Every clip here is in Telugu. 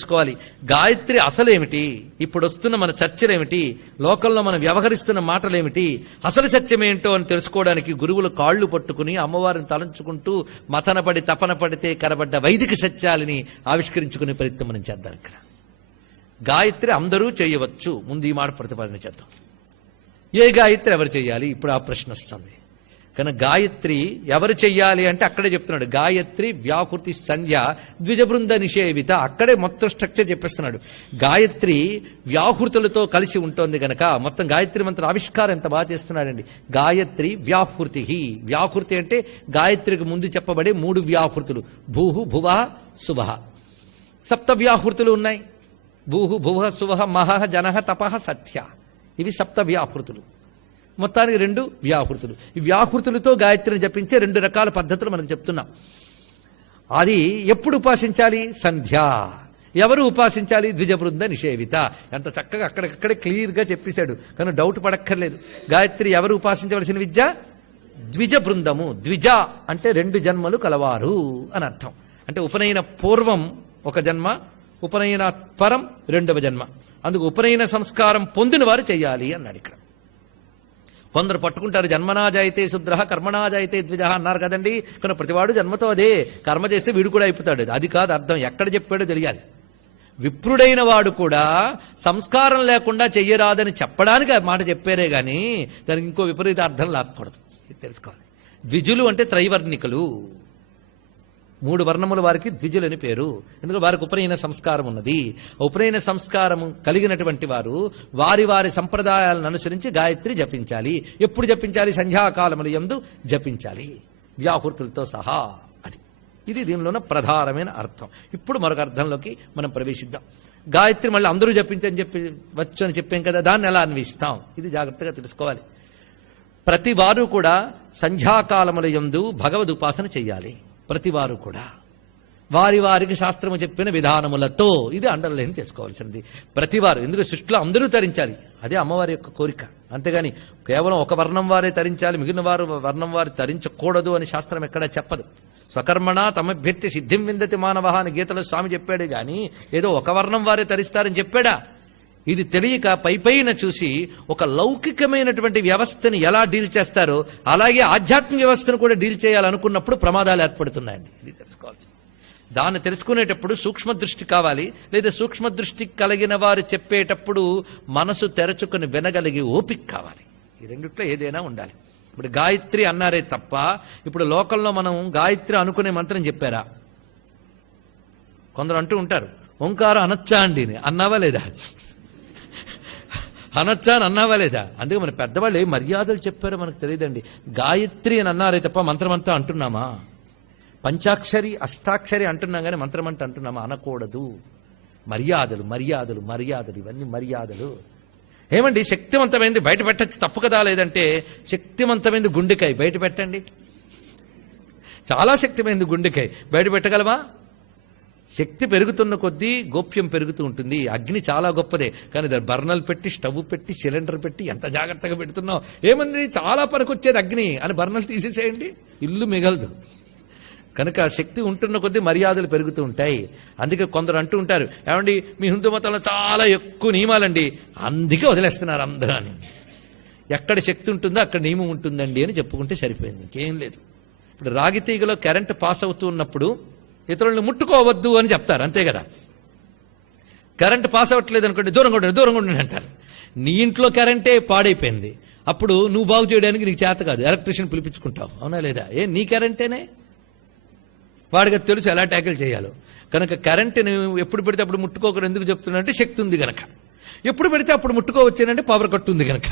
తెలుసుకోవాలి. గాయత్రి అసలేమిటి, ఇప్పుడు వస్తున్న మన చర్చలేమిటి, లోకంలో మనం వ్యవహరిస్తున్న మాటలేమిటి, అసలు సత్యమేంటో అని తెలుసుకోవడానికి గురువులు కాళ్లు పట్టుకుని అమ్మవారిని తలంచుకుంటూ మథనపడి తపన పడితే కనబడ్డ వైదిక సత్యాలని ఆవిష్కరించుకునే ప్రయత్నం మనం చేద్దాం. ఇక్కడ గాయత్రి అందరూ చేయవచ్చు. ముందు ఈ మాట ప్రతిపాదన చేద్దాం. ఏ గాయత్రి ఎవరు చేయాలి? ఇప్పుడు ఆ ప్రశ్న వస్తుంది. కనుక గాయత్రి ఎవరు చెయ్యాలి అంటే అక్కడే చెప్తున్నాడు. గాయత్రి వ్యాకృతి సంధ్య ద్విజబృంద నిషేవిత. అక్కడే మొత్తం స్ట్రక్చర్ చెప్పేస్తున్నాడు. గాయత్రి వ్యాహృతులతో కలిసి ఉంటుంది గనక మొత్తం గాయత్రి మంత్ర ఆవిష్కారం ఎంత బాగా చేస్తున్నాడండి. గాయత్రి వ్యాహృతి. వ్యాహృతి అంటే గాయత్రికి ముందు చెప్పబడే 3 వ్యాహృతులు. భూహు భువ సువహ. సప్త వ్యాహృతులు ఉన్నాయి. భూహు భువ సువహ మహ జనః తపః సత్య. ఇవి సప్త వ్యాహృతులు. మొత్తానికి 2 వ్యాహృతులు. ఈ వ్యాహృతులతో గాయత్రిని జపించే 2 రకాల పద్ధతులు మనకు చెప్తున్నాం. అది ఎప్పుడు ఉపాసించాలి? సంధ్య. ఎవరు ఉపాసించాలి? ద్విజబృంద నిషేవిత. ఎంత చక్కగా అక్కడికక్కడే క్లియర్గా చెప్పేశాడు. కానీ డౌట్ పడక్కర్లేదు. గాయత్రి ఎవరు ఉపాసించవలసిన విద్య? ద్విజ బృందము. ద్విజ అంటే 2 జన్మలు కలవారు అని అర్థం. అంటే ఉపనయన పూర్వం ఒక జన్మ, ఉపనయన పరం 2వ జన్మ. అందుకు ఉపనయన సంస్కారం పొందిన వారు చెయ్యాలి అన్నాడు. ఇక్కడ కొందరు పట్టుకుంటారు, జన్మనా జాయితే శుద్ర కర్మణా జాయితే ద్విజ అన్నారు కదండి. కానీ ప్రతివాడు జన్మతో అదే కర్మ చేస్తే వీడు కూడా అయిపోతాడు. అది కాదు అర్థం. ఎక్కడ చెప్పాడో తెలియాలి. విప్రుడైన వాడు కూడా సంస్కారం లేకుండా చెయ్యరాదని చెప్పడానికి ఆ మాట చెప్పారే గాని దానికి ఇంకో విపరీత అర్థం లాక్కూడదు. తెలుసుకోవాలి. ద్విజులు అంటే త్రైవర్ణికులు. 3 వర్ణముల వారికి ద్విజులని పేరు. ఎందుకంటే వారికి ఉపనయన సంస్కారం ఉన్నది. ఉపనయన సంస్కారం కలిగినటువంటి వారు వారి వారి సంప్రదాయాలను అనుసరించి గాయత్రి జపించాలి. ఎప్పుడు జపించాలి? సంధ్యాకాలములు యందు జపించాలి, వ్యాహృతులతో సహా. ఇది దీనిలోన ప్రధానమైన అర్థం. ఇప్పుడు మరొక అర్థంలోకి మనం ప్రవేశిద్దాం. గాయత్రి మళ్ళీ అందరూ జపించని వచ్చు అని చెప్పాం కదా, దాన్ని ఎలా అన్వయిస్తాం? ఇది జాగ్రత్తగా తెలుసుకోవాలి. ప్రతి వారు కూడా సంధ్యాకాలముల యందు భగవద్ ఉపాసన చెయ్యాలి. ప్రతివారు కూడా వారి వారికి శాస్త్రము చెప్పిన విధానములతో. ఇది అండర్లైన్ చేసుకోవాల్సింది. ప్రతివారు. ఎందుకంటే సృష్టిలో అందరూ తరించాలి. అదే అమ్మవారి యొక్క కోరిక. అంతేగాని కేవలం ఒక వర్ణం వారే తరించాలి, మిగిలిన వారు వర్ణం వారు తరించకూడదు అని శాస్త్రం ఎక్కడా చెప్పదు. స్వకర్మణ తమభ్యర్థి సిద్ధిం విందతి మానవ అని గీతలో స్వామి చెప్పాడు. కానీ ఏదో ఒక వర్ణం వారే తరిస్తారని చెప్పాడా? ఇది తెలియక పైపైన చూసి ఒక లౌకికమైనటువంటి వ్యవస్థని ఎలా డీల్ చేస్తారో అలాగే ఆధ్యాత్మిక వ్యవస్థను కూడా డీల్ చేయాలనుకున్నప్పుడు ప్రమాదాలు ఏర్పడుతున్నాయండి. ఇది తెలుసుకోవాల్సింది. దాన్ని తెలుసుకునేటప్పుడు సూక్ష్మ దృష్టి కావాలి. లేదా సూక్ష్మ దృష్టి కలిగిన వారు చెప్పేటప్పుడు మనసు తెరచుకుని వినగలిగే ఓపిక కావాలి. ఈ రెండిట్లో ఏదైనా ఉండాలి. ఇప్పుడు గాయత్రి అన్నారే తప్ప ఇప్పుడు లోకంలో మనం గాయత్రి అనుకునే మంత్రం చెప్పారా? కొందరు అంటూ ఉంటారు, ఓంకారం అనొచ్చా అండి అన్నావా లేదా? అనొచ్చా అని అన్నావా లేదా? అందుకే మన పెద్దవాళ్ళు ఏ మర్యాదలు చెప్పారో మనకు తెలియదండి. గాయత్రి అని అన్నారే తప్ప మంత్రమంతా అంటున్నామా? పంచాక్షరి అష్టాక్షరి అంటున్నాం కానీ మంత్రమంతా అంటున్నామా? అనకూడదు. మర్యాదలు మర్యాదలు మర్యాదలు, ఇవన్నీ మర్యాదలు. ఏమండి శక్తివంతమైంది బయట పెట్టచ్చు, తప్పు కదా? లేదంటే శక్తివంతమైంది గుండెకాయ బయట పెట్టండి. చాలా శక్తిమైంది గుండెకాయ బయట పెట్టగలవా? శక్తి పెరుగుతున్న కొద్దీ గోప్యం పెరుగుతూ ఉంటుంది. అగ్ని చాలా గొప్పదే, కానీ దాని బర్నల్ పెట్టి, స్టవ్ పెట్టి, సిలిండర్ పెట్టి ఎంత జాగ్రత్తగా పెడుతున్నావు. ఏమంది చాలా పనికొచ్చేది అగ్ని అని బర్నల్ తీసేసేయండి, ఇల్లు మిగలదు. కనుక శక్తి ఉంటున్న కొద్దీ మర్యాదలు పెరుగుతూ ఉంటాయి. అందుకే కొందరు అంటూ ఉంటారు, ఏమండి మీ హిందూ మతంలో చాలా ఎక్కువ నియమాలండి, అందుకే వదిలేస్తున్నారు అందరూ అని. ఎక్కడ శక్తి ఉంటుందో అక్కడ నియమం ఉంటుందండి అని చెప్పుకుంటే సరిపోయింది, ఇంకేం లేదు. ఇప్పుడు రాగి తీగలో కరెంటు పాస్ అవుతూ ఉన్నప్పుడు ఇతరులను ముట్టుకోవద్దు అని చెప్తారు, అంతే కదా. కరెంటు పాస్ అవ్వట్లేదు అనుకోండి, దూరంగా ఉండండి దూరంగా ఉండండి అంటారు. నీ ఇంట్లో కరెంటే పాడైపోయింది, అప్పుడు నువ్వు బాగు చేయడానికి నీకు చేత కాదు, ఎలక్ట్రీషియన్ పిలిపించుకుంటావు, అవునా లేదా? నీ కరెంటేనే, వాడికి తెలుసు ఎలా ట్యాకిల్ చేయాలో. కనుక కరెంటుని ఎప్పుడు పెడితే అప్పుడు ముట్టుకోకరు ఎందుకు చెప్తున్నారంటే శక్తి ఉంది కనుక. ఎప్పుడు పెడితే అప్పుడు ముట్టుకోవచ్చానంటే పవర్ కట్ ఉంది కనుక.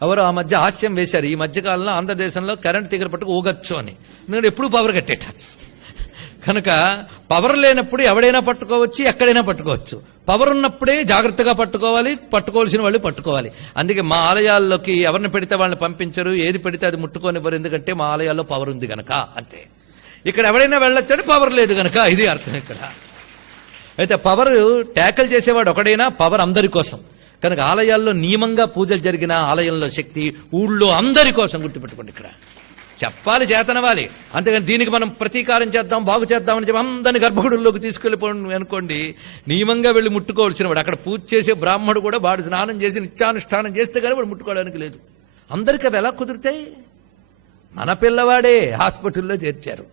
ఎవరు ఆ మధ్య హాస్యం వేశారు, ఈ మధ్యకాలంలో ఆంధ్రదేశంలో కరెంట్ తీగర పట్టుకు ఊగచ్చు అని. ఎందుకంటే ఎప్పుడు పవర్ కట్టేట కనుక పవర్ లేనప్పుడు ఎవడైనా పట్టుకోవచ్చు, ఎక్కడైనా పట్టుకోవచ్చు. పవర్ ఉన్నప్పుడే జాగ్రత్తగా పట్టుకోవాలి, పట్టుకోవాల్సిన వాళ్ళు పట్టుకోవాలి. అందుకే మా ఆలయాల్లోకి ఎవరిని పెడితే వాళ్ళని పంపించరు, ఏది పెడితే అది ముట్టుకోనివ్వరు, ఎందుకంటే మా ఆలయాల్లో పవర్ ఉంది కనుక. అంతే. ఇక్కడ ఎవడైనా వెళ్ళొచ్చాడు, పవర్ లేదు కనుక, ఇది అర్థం ఇక్కడ. అయితే పవర్ ట్యాకిల్ చేసేవాడు ఒకడైనా, పవర్ అందరి కోసం. కనుక ఆలయాల్లో నియమంగా పూజలు జరిగిన ఆలయంలో శక్తి, ఊళ్ళో అందరి కోసం. గుర్తుపెట్టుకోండి ఇక్కడ చెప్పాలి, చేతనవాలి. అంతేగాని దీనికి మనం ప్రతీకారం చేద్దాం, బాగు చేద్దామని చెప్పి అందరిని గర్భగుడుల్లోకి తీసుకెళ్ళిపోండి అనుకోండి, నియమంగా వెళ్ళి ముట్టుకోవాల్సిన వాడు, అక్కడ పూజ చేసే బ్రాహ్మడు కూడా వాడు స్నానం చేసి నిత్యానుష్ఠానం చేస్తే కానీ వాడు ముట్టుకోవడానికి లేదు. అందరికీ అవి ఎలా కుదురుతాయి? మన పిల్లవాడే హాస్పిటల్లో చేర్చారు,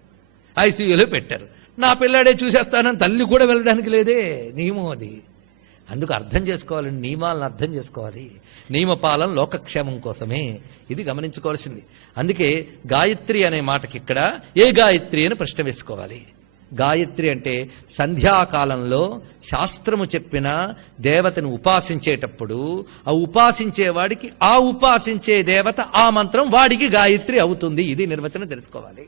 ఐసీయూలో పెట్టారు, నా పిల్లాడే చూసేస్తానని తల్లి కూడా వెళ్ళడానికి లేదే. నియమం అది. అందుకు అర్థం చేసుకోవాలండి, నియమాలను అర్థం చేసుకోవాలి. నియమపాలన లోకక్షేమం కోసమే, ఇది గమనించుకోవాల్సింది. అందుకే గాయత్రి అనే మాటకి ఇక్కడ ఏ గాయత్రి అని ప్రశ్న వేసుకోవాలి. గాయత్రి అంటే సంధ్యాకాలంలో శాస్త్రము చెప్పిన దేవతను ఉపాసించేటప్పుడు ఆ ఉపాసించేవాడికి ఆ ఉపాసించే దేవత ఆ మంత్రం వాడికి గాయత్రి అవుతుంది. ఇది నిర్వచనం తెలుసుకోవాలి.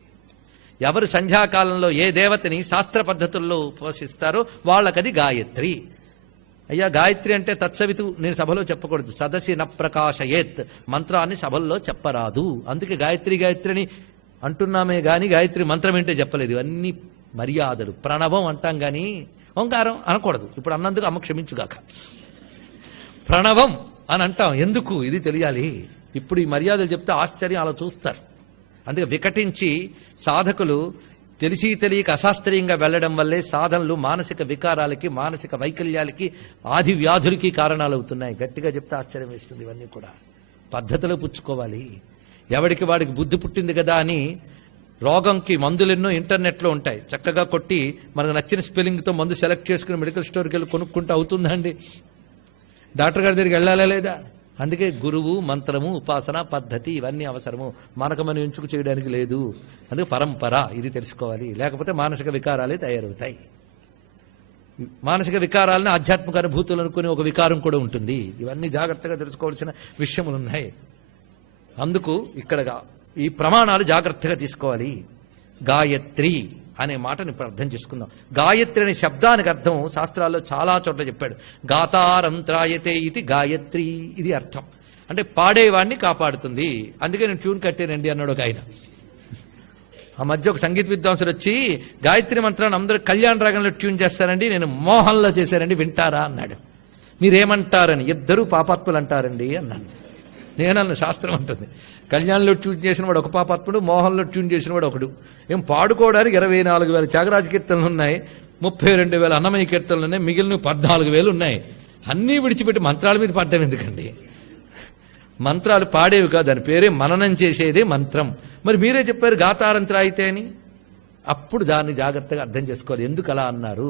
ఎవరు సంధ్యాకాలంలో ఏ దేవతని శాస్త్ర పద్ధతుల్లో ఉపాసిస్తారో వాళ్ళకది గాయత్రి. అయ్యా గాయత్రి అంటే తత్సవితు నేను సభలో చెప్పకూడదు, సదసి న ప్రకాశయేత్, మంత్రాన్ని సభల్లో చెప్పరాదు. అందుకే గాయత్రి గాయత్రిని అంటున్నామే గాని గాయత్రి మంత్రం ఏంటో చెప్పలేదు. ఇవన్నీ మర్యాదలు. ప్రణవం అంటాం గాని ఓంకారం అనకూడదు. ఇప్పుడు అన్నందుకు అమ్మ క్షమించుగాక. ప్రణవం అని అంటాం ఎందుకు, ఇది తెలియాలి. ఇప్పుడు ఈ మర్యాదలు చెప్తే ఆశ్చర్యం, అలా చూస్తారు. అందుకే వికటించి సాధకులు తెలిసి తెలియక అశాస్త్రీయంగా వెళ్లడం వల్లే సాధనలు మానసిక వికారాలకి, మానసిక వైకల్యాలకి, ఆది వ్యాధులకి కారణాలు అవుతున్నాయి. గట్టిగా చెప్తే ఆశ్చర్యం వేస్తుంది. ఇవన్నీ కూడా పద్ధతిలో పుచ్చుకోవాలి. ఎవడికి వాడికి బుద్ధి పుట్టింది కదా అని రోగంకి మందులెన్నో ఇంటర్నెట్లో ఉంటాయి, చక్కగా కొట్టి మనకు నచ్చిన స్పెల్లింగ్తో మందు సెలెక్ట్ చేసుకుని మెడికల్ స్టోర్కి వెళ్ళి కొనుక్కుంటూ అవుతుందండి. డాక్టర్ గారి దగ్గరికి వెళ్ళాలా లేదా? అందుకే గురువు, మంత్రము, ఉపాసన పద్ధతి ఇవన్నీ అవసరము. మనకు మనం ఎంచుకు చేయడానికి లేదు. అందుకే పరంపర, ఇది తెలుసుకోవాలి. లేకపోతే మానసిక వికారాలే తయారవుతాయి. మానసిక వికారాలను ఆధ్యాత్మిక అనుభూతులు అనుకునే ఒక వికారం కూడా ఉంటుంది. ఇవన్నీ జాగ్రత్తగా తెలుసుకోవాల్సిన విషయములు ఉన్నాయి. అందుకు ఇక్కడ ఈ ప్రమాణాలు జాగ్రత్తగా తీసుకోవాలి. గాయత్రి అనే మాటని ఇప్పుడు అర్థం చేసుకుందాం. గాయత్రి అనే శబ్దానికి అర్థం శాస్త్రాల్లో చాలా చోట్ల చెప్పాడు. గాతారం త్రాయతే ఇది గాయత్రి, ఇది అర్థం. అంటే పాడేవాడిని కాపాడుతుంది. అందుకే నేను ట్యూన్ కట్టానండి అన్నాడు ఒక ఆయన. ఆ మధ్య ఒక సంగీత విద్వాంసుడు వచ్చి గాయత్రి మంత్రాన్ని అందరూ కళ్యాణ రాగంలో ట్యూన్ చేస్తారండి, నేను మోహన్లో చేశారండి, వింటారా అన్నాడు. మీరేమంటారని. ఇద్దరు పాపాత్ములు అంటారండి అన్నాను. నేనన్న శాస్త్రం అంటుంది కళ్యాణంలో ట్యూన్ చేసిన వాడు ఒక పాపాత్ముడు, మోహన్లో ట్యూన్ చేసిన వాడు ఒకడు. ఏం పాడుకోవడానికి 24,000 త్యాగరాజ కీర్తనలు ఉన్నాయి, 32,000 అన్నమయ్య కీర్తనలు ఉన్నాయి, మిగిలిన 14,000 ఉన్నాయి. అన్నీ విడిచిపెట్టి మంత్రాల మీద పడ్డం ఎందుకండి? మంత్రాలు పాడేవి కాదు, దాని పేరే మననం చేసేదే మంత్రం. మరి మీరే చెప్పారు గాతారంత్ర అయితే అని. అప్పుడు దాన్ని జాగ్రత్తగా అర్థం చేసుకోవాలి. ఎందుకు అలా అన్నారు?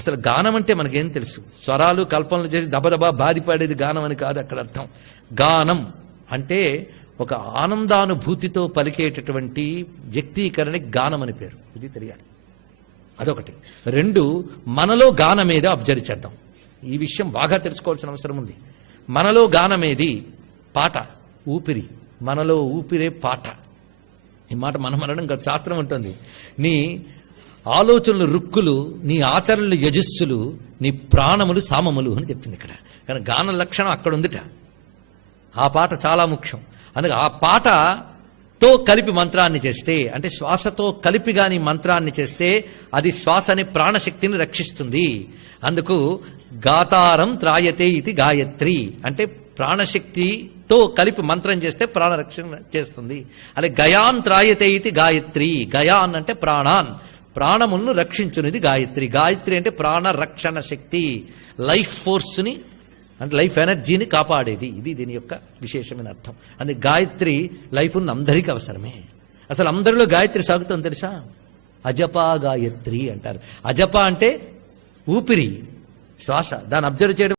అసలు గానం అంటే మనకేం తెలుసు? స్వరాలు కల్పనలు చేసి దబదబా బాధిపడేది గానం అని కాదు అక్కడ అర్థం. గానం అంటే ఒక ఆనందానుభూతితో పలికేటటువంటి వ్యక్తీకరణకి గానం అని పేరు. ఇది తెలియాలి. అదొకటి. 2, మనలో గానమేదో అబ్జర్వ్ చేద్దాం. ఈ విషయం బాగా తెలుసుకోవాల్సిన అవసరం ఉంది. మనలో గానమేది? పాట, ఊపిరి. మనలో ఊపిరే పాట. ఈ మాట మనం అనడం కాదు, శాస్త్రం ఉంటుంది. నీ ఆలోచనలు రుక్కులు, నీ ఆచరణలు యజస్సులు, నీ ప్రాణములు సామములు అని చెప్పింది ఇక్కడ. కానీ గాన లక్షణం అక్కడ ఉందిట. ఆ పాట చాలా ముఖ్యం. అందుకే ఆ పాటతో కలిపి మంత్రాన్ని చేస్తే, అంటే శ్వాసతో కలిపి గాని మంత్రాన్ని చేస్తే అది శ్వాసని, ప్రాణశక్తిని రక్షిస్తుంది. అందుకు గాతారం త్రాయతే ఇది గాయత్రి అంటే ప్రాణశక్తితో కలిపి మంత్రం చేస్తే ప్రాణరక్షణ చేస్తుంది. అలాగే గయాన్ త్రాయతే ఇది గాయత్రి. గయాన్ అంటే ప్రాణాన్, ప్రాణములను రక్షించునిది గాయత్రి. గాయత్రి అంటే ప్రాణ రక్షణ శక్తి, లైఫ్ ఫోర్స్ని అంటే లైఫ్ ఎనర్జీని కాపాడేది. ఇది దీని యొక్క విశేషమైన అర్థం. అందుకే గాయత్రి లైఫ్ ఉన్న అందరికీ అవసరమే. అసలు అందరిలో గాయత్రి సాగుతుంది తెలుసా? అజపా గాయత్రి అంటారు. అజప అంటే ఊపిరి, శ్వాస. దాన్ని అబ్జర్వ్ చేయడం